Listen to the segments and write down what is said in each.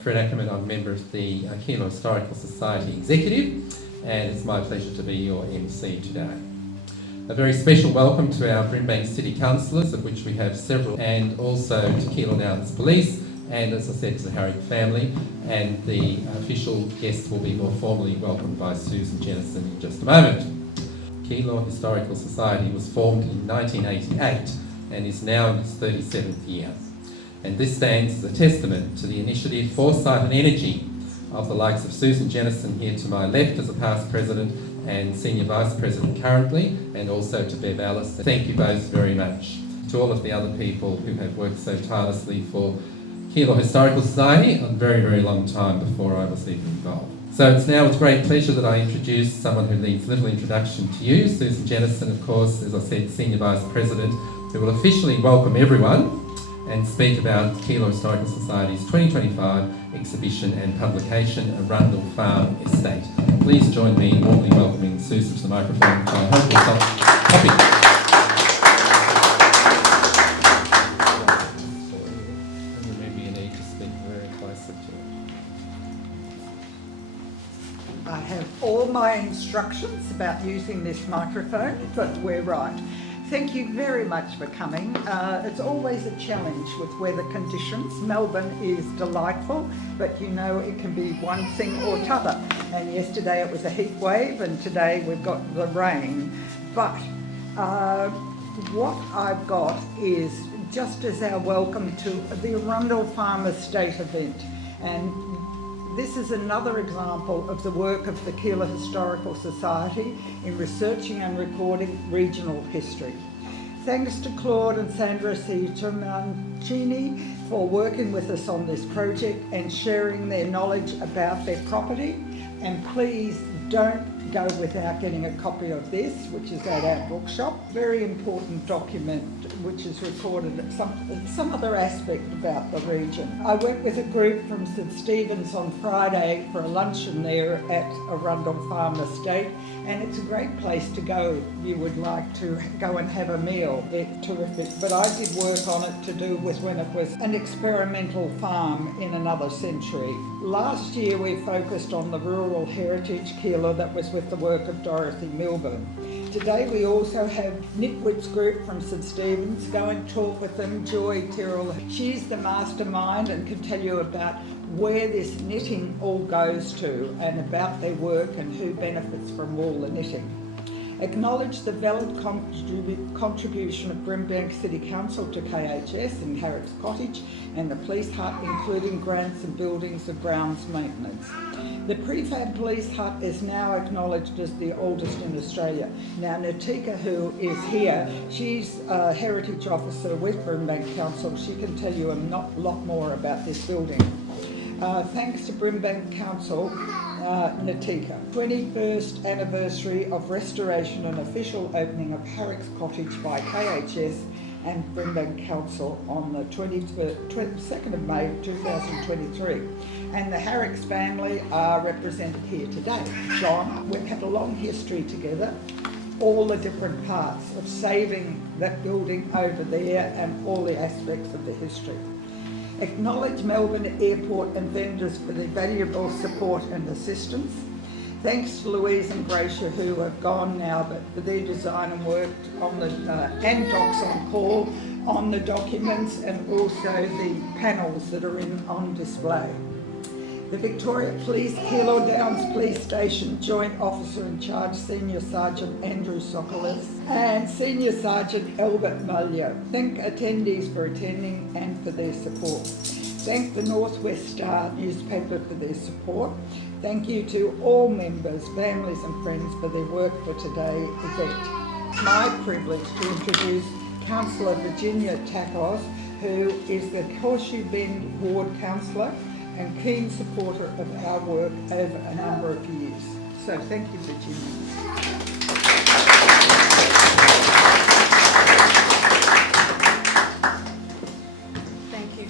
Fred Ackerman, I'm a member of the Keilor Historical Society Executive, and it's my pleasure to be your MC today. A very special welcome to our Brimbank City Councillors, of which we have several, and also to Keilor Downs Police, and as I said, to the Harrick family, and the official guests will be more formally welcomed by Susan Jennison in just a moment. Keilor Historical Society was formed in 1988 and is now in its 37th year. And this stands as a testament to the initiative, foresight and energy of the likes of Susan Jennison here to my left as a past president and senior vice president currently, and also to Bev Alice. Thank you both very much. To all of the other people who have worked so tirelessly for Keilor Historical Society a very, very long time before I was even involved. So it's now with great pleasure that I introduce someone who needs little introduction to you, Susan Jennison, of course, as I said, senior vice president, who will officially welcome everyone and speak about Keilor Historical Society's 2025 exhibition and publication, Arundel Farm Estate. Please join me in warmly welcoming Susan to the microphone, which I hope will help topic. Maybe you need to speak very closely to it. I have all my instructions about using this microphone, but we're right. Thank you very much for coming. It's always a challenge with weather conditions. Melbourne is delightful, but you know it can be one thing or t'other. And yesterday it was a heat wave, and today we've got the rain. But what I've got is just as our welcome to the Arundel Farm Estate event. And this is another example of the work of the Keilor Historical Society in researching and recording regional history. Thanks to Claude and Sandra Mancini for working with us on this project and sharing their knowledge about their property. And please don't go without getting a copy of this, which is at our bookshop. Very important document which is recorded at some other aspect about the region. I went with a group from St Stephen's on Friday for a luncheon there at Arundel Farm Estate, and it's a great place to go if you would like to go and have a meal. They're terrific. But I did work on it to do with when it was an experimental farm in another century. Last year we focused on the rural heritage Keilor that was with the work of Dorothy Milburn. Today we also have Nitwit's group from St Stephen's. Go and talk with them, Joy Tyrrell. She's the mastermind and can tell you about where this knitting all goes to and about their work and who benefits from all the knitting. Acknowledge the valid contribution of Brimbank City Council to KHS and Harrick's Cottage and the Police Hut, including grants and buildings and grounds maintenance. The Prefab Police Hut is now acknowledged as the oldest in Australia. Now Natika, who is here, she's a heritage officer with Brimbank Council. She can tell you a lot more about this building. Thanks to Brimbank Council, Natika. 21st anniversary of restoration and official opening of Harrick's Cottage by KHS and Brimbank Council on the 22nd of May 2023. And the Harrick's family are represented here today. John, we've had a long history together, all the different parts of saving that building over there and all the aspects of the history. Acknowledge Melbourne Airport and vendors for their valuable support and assistance. Thanks to Louise and Gracia, who have gone now, but for their design and work on the and Docs on Call on the documents and also the panels that are on display. The Victoria Police Keilor Downs Police Station Joint Officer in Charge Senior Sergeant Andrew Sokolis and Senior Sergeant Albert Mullio. Thank attendees for attending and for their support. Thank the Northwest Star newspaper for their support. Thank you to all members, families and friends for their work for today's event. It's my privilege to introduce Councillor Virginia Takos, who is the Horseshoe Bend Ward Councillor and keen supporter of our work over a number of years. So thank you, Virginia.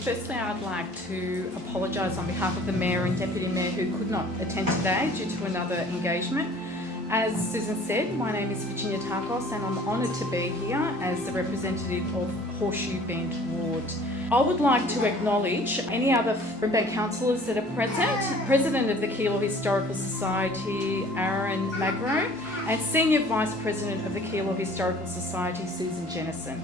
Firstly, I'd like to apologise on behalf of the Mayor and Deputy Mayor who could not attend today due to another engagement. As Susan said, my name is Virginia Takos and I'm honoured to be here as the representative of Horseshoe Bend Ward. I would like to acknowledge any other Brimbank councillors that are present. President of the Keilor Historical Society, Aaron Magro, and Senior Vice President of the Keilor Historical Society, Susan Jennison.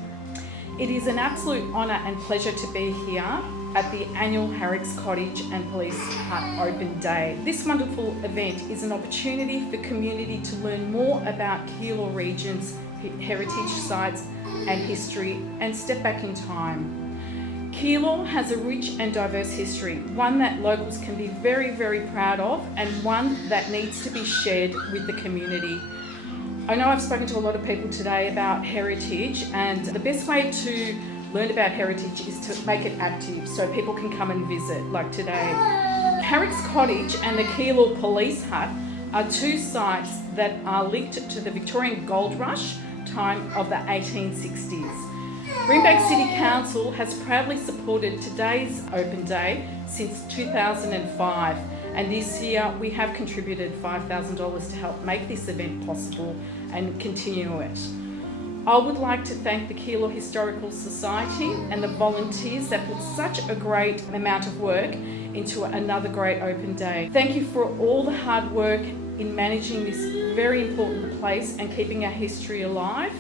It is an absolute honour and pleasure to be here at the annual Harrick's Cottage and Police Hut Open Day. This wonderful event is an opportunity for community to learn more about Keilor region's heritage sites and history and step back in time. Keilor has a rich and diverse history, one that locals can be very, very proud of and one that needs to be shared with the community. I know I've spoken to a lot of people today about heritage, and the best way to learn about heritage is to make it active so people can come and visit, like today. Harrick's Cottage and the Keilor Police Hut are two sites that are linked to the Victorian Gold Rush time of the 1860s. Brimbank City Council has proudly supported today's open day since 2005, and this year we have contributed $5,000 to help make this event possible and continue it. I would like to thank the Keilor Historical Society and the volunteers that put such a great amount of work into another great open day. Thank you for all the hard work in managing this very important place and keeping our history alive.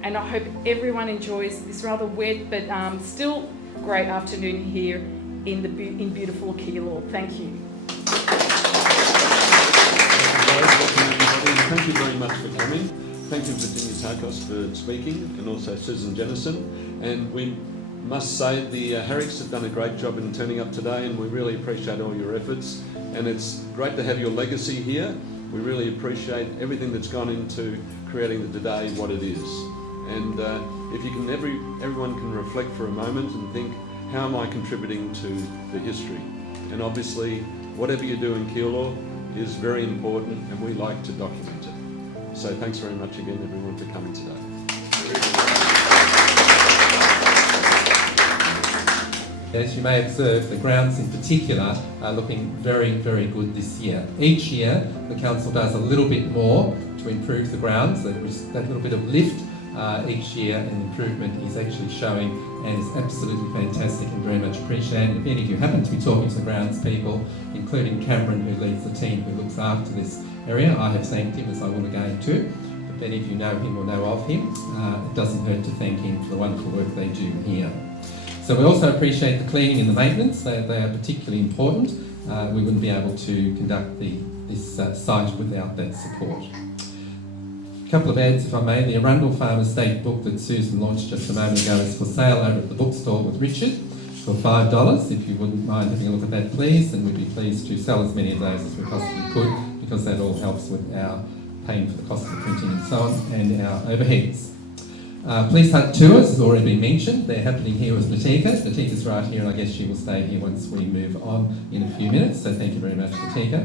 And I hope everyone enjoys this rather wet but still great afternoon here in beautiful Keilor. Thank you. Thank you very much for coming. Thank you, Virginia Tarkos, for speaking, and also Susan Jennison. And we must say the Harricks have done a great job in turning up today, and we really appreciate all your efforts. And it's great to have your legacy here. We really appreciate everything that's gone into creating the today what it is. And if you can, everyone can reflect for a moment and think, how am I contributing to the history? And obviously, whatever you do in Keilor is very important, and we like to document it. So thanks very much again, everyone, for coming today. As you may observe, the grounds in particular are looking very, very good this year. Each year, the council does a little bit more to improve the grounds. That little bit of lift each year, and improvement is actually showing, and is absolutely fantastic and very much appreciated. If any of you happen to be talking to the grounds people, including Cameron, who leads the team who looks after this area, I have thanked him, as I will again too. If any of you know him or know of him, it doesn't hurt to thank him for the wonderful work they do here. So we also appreciate the cleaning and the maintenance. They are particularly important. We wouldn't be able to conduct this site without that support. A couple of ads, if I may. The Arundel Farm Estate book that Susan launched just a moment ago is for sale over at the bookstore with Richard for $5. If you wouldn't mind having a look at that, please, and we'd be pleased to sell as many of those as we possibly could, because that all helps with our paying for the cost of the printing and so on, and our overheads. Police Hut tours has already been mentioned. They're happening here with Natika. Natika's right here, and I guess she will stay here once we move on in a few minutes, so thank you very much, Natika.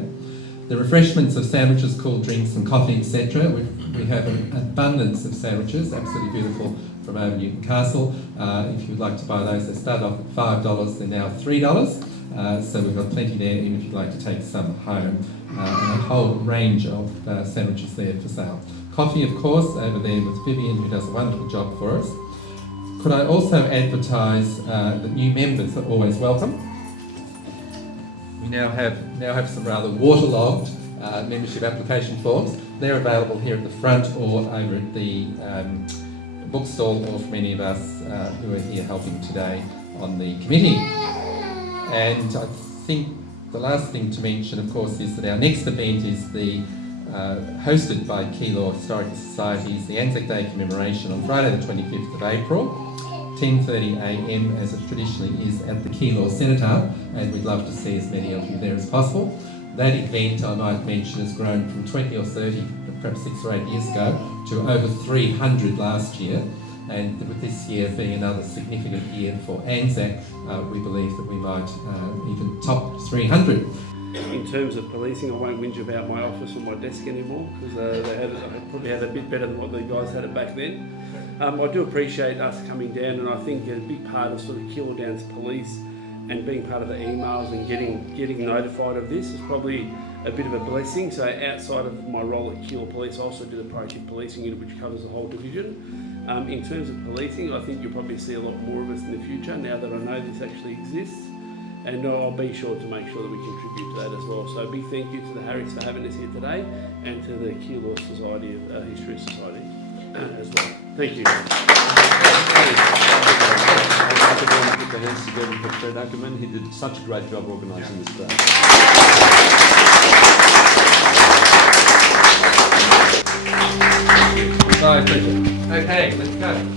The refreshments of sandwiches, cool drinks and coffee, etc. We have an abundance of sandwiches, absolutely beautiful, from over Newton Castle. If you'd like to buy those, they start off at $5, they're now $3. So we've got plenty there, even if you'd like to take some home. And a whole range of sandwiches there for sale. Coffee, of course, over there with Vivian, who does a wonderful job for us. Could I also advertise that new members are always welcome? We now have some rather waterlogged membership application forms. They're available here at the front or over at the bookstall, or from any of us who are here helping today on the committee. And I think the last thing to mention, of course, is that our next event is hosted by Keilor Historical Society's the Anzac Day commemoration on Friday the 25th of April. 10:30 a.m. as it traditionally is at the Keilor Cenotaph, and we'd love to see as many of you there as possible. That event, I might mention, has grown from 20 or 30, perhaps 6 or 8 years ago, to over 300 last year, and with this year being another significant year for Anzac, we believe that we might even top 300. In terms of policing, I won't whinge about my office or my desk anymore, because they probably had it a bit better than what the guys had it back then. I do appreciate us coming down, and I think a big part of sort of Keilor Downs Police and being part of the emails and getting notified of this is probably a bit of a blessing. So outside of my role at Keilor Police, I also do the proactive policing unit, which covers the whole division. In terms of policing, I think you'll probably see a lot more of us in the future now that I know this actually exists, and I'll be sure to make sure that we contribute to that as well. So a big thank you to the Harricks for having us here today, and to the Keilor Society, History Society as well. Thank you. I'd like everyone to put their hands together for Fred Ackerman. He did such a great job organising this day. My pleasure. Okay, let's go.